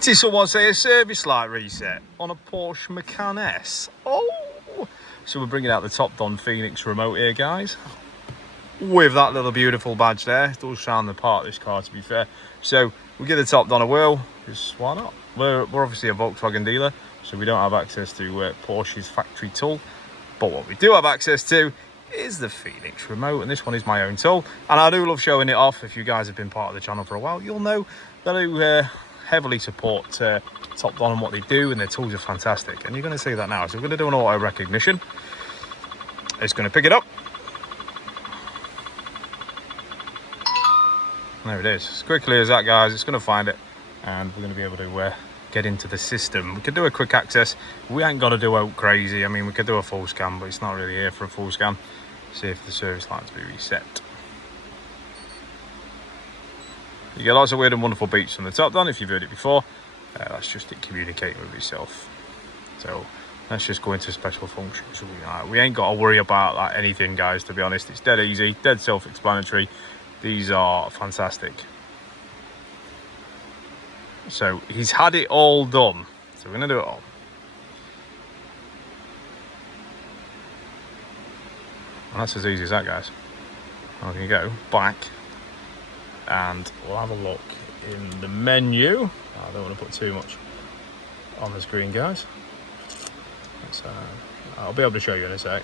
Did someone say a service light reset on a Porsche Macan S? Oh! So we're bringing out the Top Don Phoenix remote here, guys. With that little beautiful badge there. It does shine the part, this car, to be fair. So we'll give the Top Don a whirl, because why not? We're obviously a Volkswagen dealer, so we don't have access to Porsche's factory tool. But what we do have access to is the Phoenix remote, and this one is my own tool. And I do love showing it off. If you guys have been part of the channel for a while, you'll know that I heavily support Top Don and what they do, and their tools are fantastic. And you're going to see that now. So we're going to do an auto recognition. It's going to pick it up. There it is. As quickly as that, guys, it's going to find it, and we're going to be able to get into the system. We could do a quick access. We ain't got to do out crazy. I mean, we could do a full scan, but it's not really here for a full scan. See if the service lights be reset. You get lots of weird and wonderful beeps from the Top Don if you've heard it before. That's just it communicating with itself. So let's just go into special functions. We ain't got to worry about that anything, guys, to be honest. It's dead easy, dead self-explanatory. These are fantastic. So he's had it all done. So we're going to do it all. And that's as easy as that, guys. Now we can go back and we'll have a look in the menu. I don't want to put too much on the screen, guys. I'll be able to show you in a sec.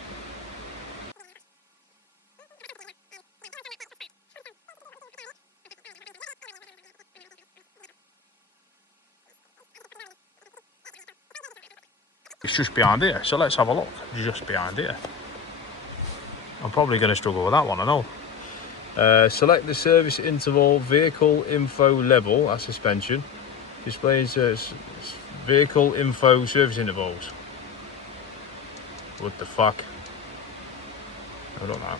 It's just behind here, so let's have a look. Just behind here. I'm probably going to struggle with that one, I know. Select the service interval, vehicle info level, that's suspension. Displays vehicle info service intervals. What the fuck? I don't know.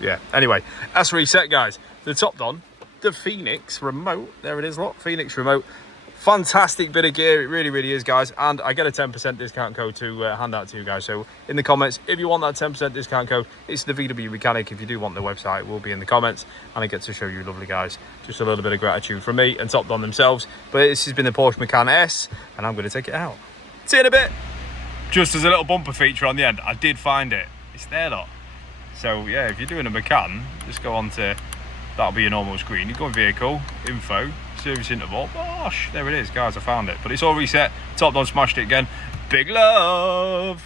Yeah, anyway, that's reset, guys. The Top Don, the Phoenix remote, there it is, look, Phoenix remote. Fantastic bit of gear, it really, really is, guys. And I get a 10% discount code to hand out to you guys. So in the comments, if you want that 10% discount code, it's the VW Mechanic. If you do want the website, it will be in the comments. And I get to show you lovely guys. Just a little bit of gratitude from me and Top Don themselves. But this has been the Porsche Macan S, and I'm going to take it out. See you in a bit. Just as a little bumper feature on the end, I did find it. It's there, look. So yeah, if you're doing a Macan, just go on to, that'll be your normal screen. You go on vehicle, info, service interval. Gosh, there it is, guys, I found it. But it's all reset. Top Don smashed it again. Big love.